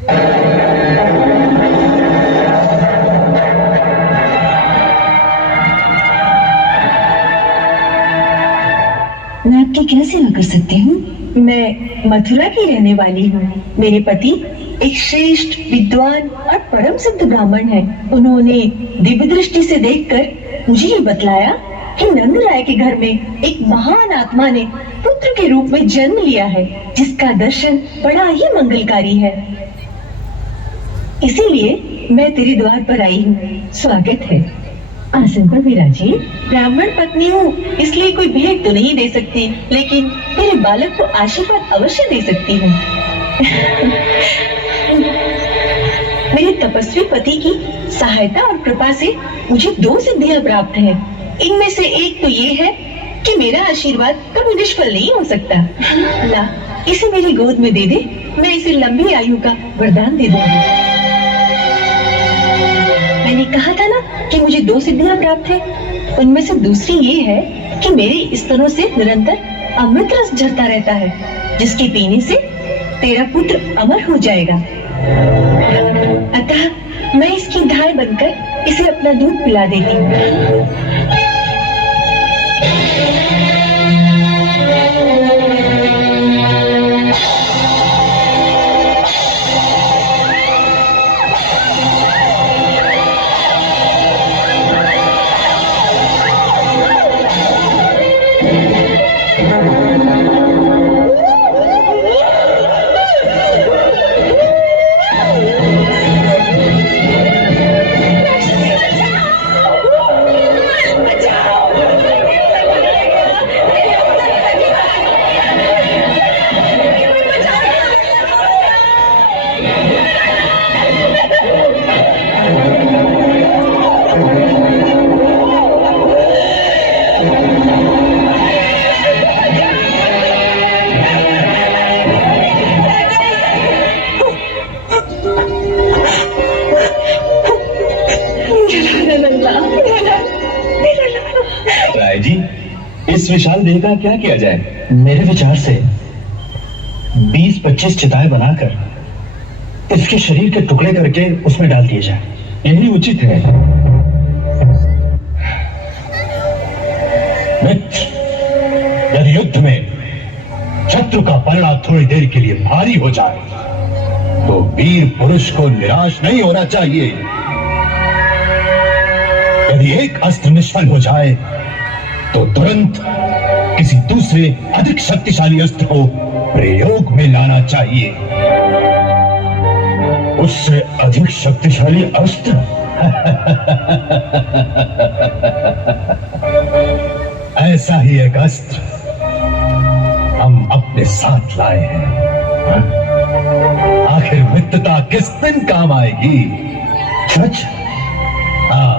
मैं आपकी क्या सेवा कर सकती हूँ? मैं मथुरा की रहने वाली हूँ। मेरे पति एक श्रेष्ठ विद्वान और परम सिद्ध ब्राह्मण हैं। उन्होंने दिव्य दृष्टि से देखकर मुझे ये बतलाया कि नंद राय के घर में एक महान आत्मा ने पुत्र के रूप में जन्म लिया है, जिसका दर्शन बड़ा ही मंगलकारी है। इसीलिए मैं तेरे द्वार पर आई हूँ। स्वागत है। आसन पर विराजिए। ब्राह्मण पत्नी हूँ, इसलिए कोई भेंट तो नहीं दे सकती, लेकिन तेरे बालक को आशीर्वाद अवश्य दे सकती हूँ। मेरे तपस्वी पति की सहायता और कृपा से मुझे 2 सिद्धियां प्राप्त हैं। इनमें से एक तो ये है कि मेरा आशीर्वाद कभी निष्फल नहीं हो सकता। ला, इसे मेरी गोद में दे दे, मैं इसे लंबी आयु का वरदान दे दूंगी। मैंने कहा था ना कि मुझे 2 सिद्धियां प्राप्त है। उनमें से दूसरी ये है कि मेरे स्तनों से निरंतर अमृत रस झरता रहता है, जिसके पीने से तेरा पुत्र अमर हो जाएगा। अतः मैं इसकी धाय बनकर इसे अपना दूध पिला देती हूँ। राय जी, इस विशाल देह का क्या किया जाए? मेरे विचार से 20-25 चिताएं बनाकर इसके शरीर के टुकड़े करके उसमें डाल दिए जाए। यही उचित है। मित्र, यदि युद्ध में शत्रु का पलड़ा थोड़ी देर के लिए भारी हो जाए तो वीर पुरुष को निराश नहीं होना चाहिए। यदि एक अस्त्र निष्फल हो जाए तो तुरंत किसी दूसरे अधिक शक्तिशाली अस्त्र को प्रयोग में लाना चाहिए। उससे अधिक शक्तिशाली अस्त्र? ऐसा ही एक अस्त्र हम अपने साथ लाए हैं। आखिर मित्रता किस दिन काम आएगी? सच? हाँ,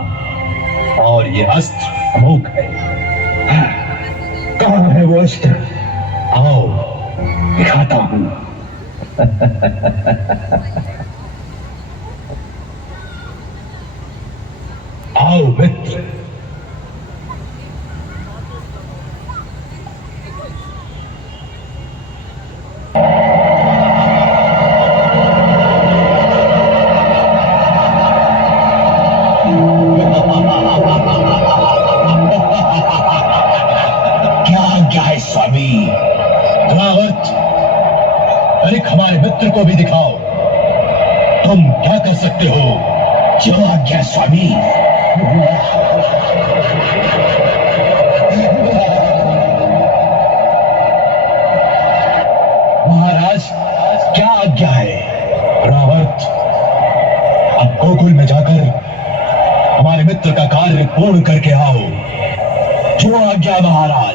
और ये अस्त्र अमोघ है। कहाँ है वो अस्त्र? आओ दिखाता हूं। आओ मित्र। क्या है स्वामी? रावत, अरे हमारे मित्र को भी दिखाओ, तुम क्या कर सकते हो? जो आज्ञा स्वामी। महाराज, क्या आज्ञा है? रावत, अब गोकुल में जाकर हमारे मित्र का कार्य पूर्ण करके आओ। जो आज्ञा महाराज।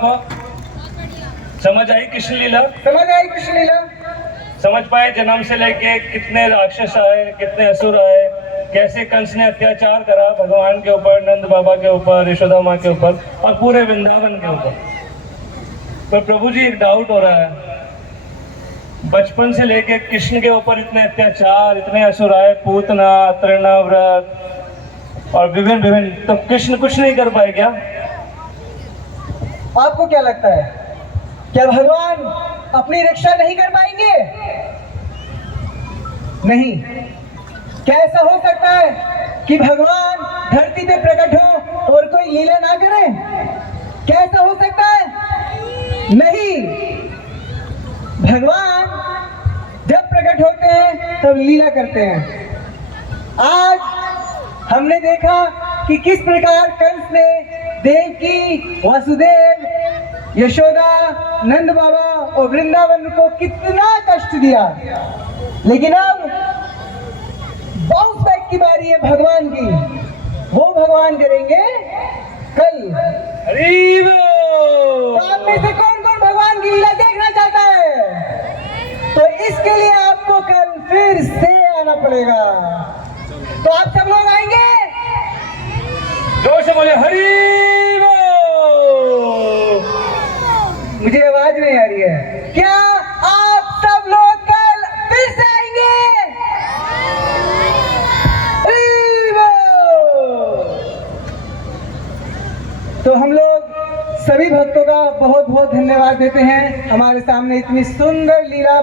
आपको? समझ आई कृष्ण लीला? समझ आई कृष्ण लीला? समझ पाए जन्म से लेके कितने राक्षस आए, कितने असुर आए, कैसे कंस ने अत्याचार करा भगवान के ऊपर, नंद बाबा के ऊपर, यशोदा माँ के ऊपर और पूरे वृंदावन के ऊपर। तो प्रभु जी एक डाउट हो रहा है, बचपन से लेके कृष्ण के ऊपर इतने अत्याचार, इतने असुर आए, पूतना, तृणाव्रत और विभिन्न, तो कृष्ण कुछ नहीं कर पाए क्या? आपको क्या लगता है, क्या भगवान अपनी रक्षा नहीं कर पाएंगे? नहीं। क्या ऐसा हो सकता है कि भगवान धरती पे प्रकट हो और कोई लीला ना करे? क्या ऐसा हो सकता है? नहीं। भगवान जब प्रकट होते हैं तब लीला करते हैं। आज हमने देखा कि किस प्रकार कंस ने देवकी, वासुदेव, यशोदा, नंद बाबा और वृंदावन को कितना कष्ट दिया। लेकिन अब बाउंस बैक की बारी है भगवान की। वो भगवान करेंगे कल। हरि बोल। तो आप में से कौन कौन भगवान की लीला देखना चाहता है? तो इसके लिए आपको कल फिर से आना पड़ेगा। तो आप सब लोग आएंगे? जोर से बोले हरि बोल। मुझे आवाज नहीं आ रही है। क्या आप सब लोग कल फिर से आएंगे? हरि बोल। तो हम लोग सभी भक्तों का बहुत बहुत धन्यवाद देते हैं, हमारे सामने इतनी सुंदर लीला